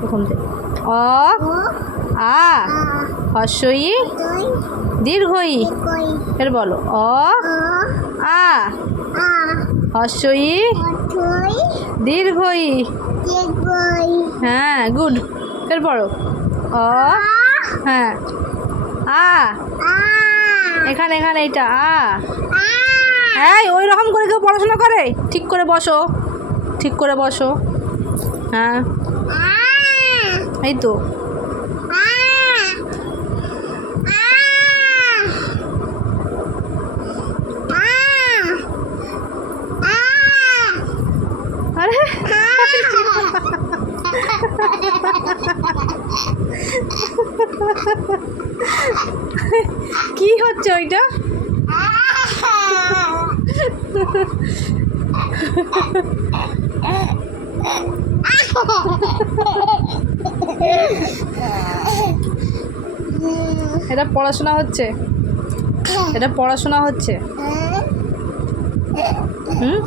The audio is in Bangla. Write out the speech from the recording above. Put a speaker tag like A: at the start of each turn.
A: প্রথম থেকে অ আ হর্ষই দীর্ঘই এর বলো অ আ হর্ষই দীর্ঘই হ্যাঁ গুড। এর পড়ো। অ হ্যাঁ আ। এখানে এখানে এইটা আ। হ্যাঁ ওই রকম করে কেউ পড়াশোনা করে? ঠিক করে বসো। ঠিক করে বসো। হ্যাঁ। এই তো? কি হচ্ছে ওইটা? এটা পড়াশোনা হচ্ছে? এটা পড়াশোনা হচ্ছে? হুম?